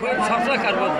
সবসময় কারবার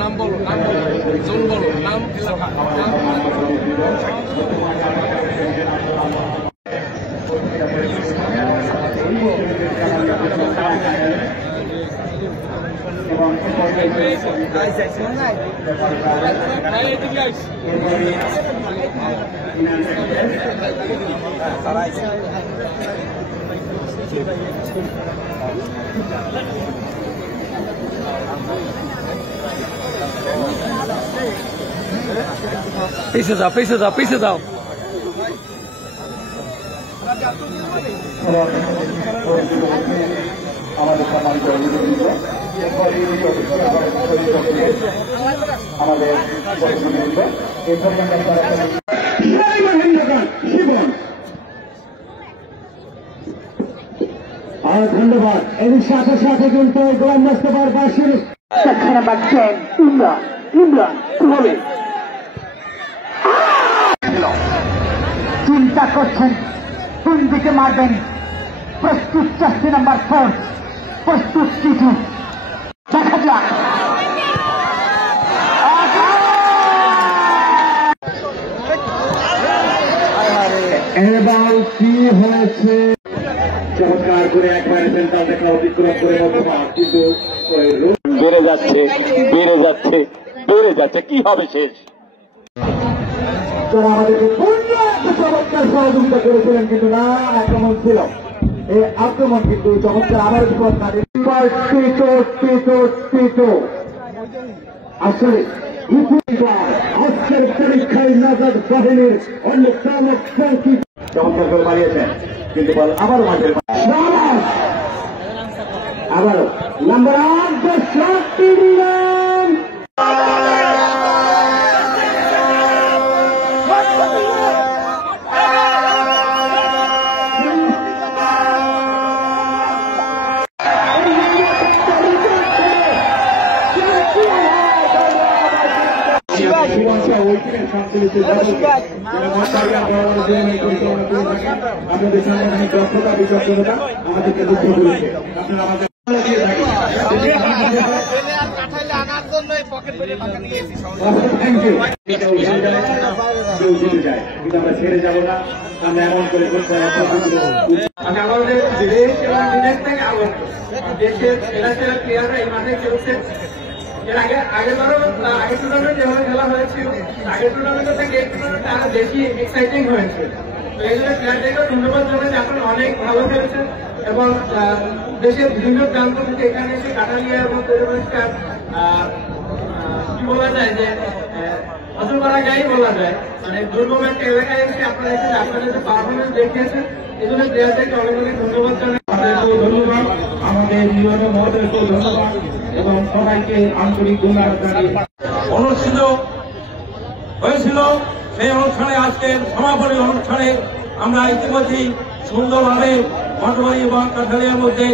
নাম বলো জোন বলো নাম পিছে যাও আমাদের সম্মানিত আমাদের ধন্যবাদ। এর সাথে সাথে কিন্তু গ্রামবাস্তবার বাসীর সেখানে পাচ্ছেন ইমরান হবে চিন্তা করছেন কোন দিকে মারবেন। প্রস্তুত 4 নম্বর 4 প্রস্তুত কিছু দেখা যাক। এবার কি হয়েছে চমৎকার করে একবারে সেন্টার দেখা অতিক্রম করে কিন্তু বেড়ে যাচ্ছে কি হবে শেষ। তোরা আমাদেরকে চমৎকার সহযোগিতা করেছিলেন কিন্তু না আক্রমণ ছিল। এই আক্রমণ কিন্তু চমৎকার আবার আসলে আজকের পরীক্ষায় নাজাদ বাহিনীর অন্যতম চমৎকার করে বাড়িয়েছেন কিন্তু বল আবারও মাঠের আবারও নাম্বার 8 দিলেন আপনাদের সাংগঠনিক দক্ষতা বিচক্ষণতা আমাদেরকে দুঃখ করেছে। আপনারা আমাদের আমরা ছেড়ে যাবো না। আমরা এমন করে করতে আমাদের দেশের প্লেয়াররা এই মাঠে খেলছে। এর আগের টুর্নামেন্ট যেভাবে খেলা হয়েছিল আগের টুর্নামেন্টের থেকে এই টুর্নামেন্টটা আরো বেশি এক্সাইটিং হয়েছে। তো এই জন্য প্লেয়ারদেরকে ধন্যবাদ জানাই, এখন অনেক ভালো খেলছে এবং দেশের বিভিন্ন প্রান্ত থেকে এখানে এসে কাটালিয়া এবং পরিবেশটার কি বলা যায় যে অচল করা গাই বলা যায়। মানে দুর্গম একটা এলাকায় এসে আপনারা এসে আপনাদের যে পারফরমেন্স দেখিয়েছেন এই জন্য প্লেয়ারদেরকে অনেক অনেক ধন্যবাদ জানাই। ধন্যবাদ আমাদের নিয়ত মহোদয়কে ধন্যবাদ এবং সবাইকে আন্তরিক ধন্যবাদ জানিয়ে অনুষ্ঠিত হয়েছিল। সেই অনুষ্ঠানে আজকের সমাপনী অনুষ্ঠানে আমরা ইতিমধ্যেই সুন্দরভাবে মঠবাড়ি এবং কাঠালিয়ার মধ্যে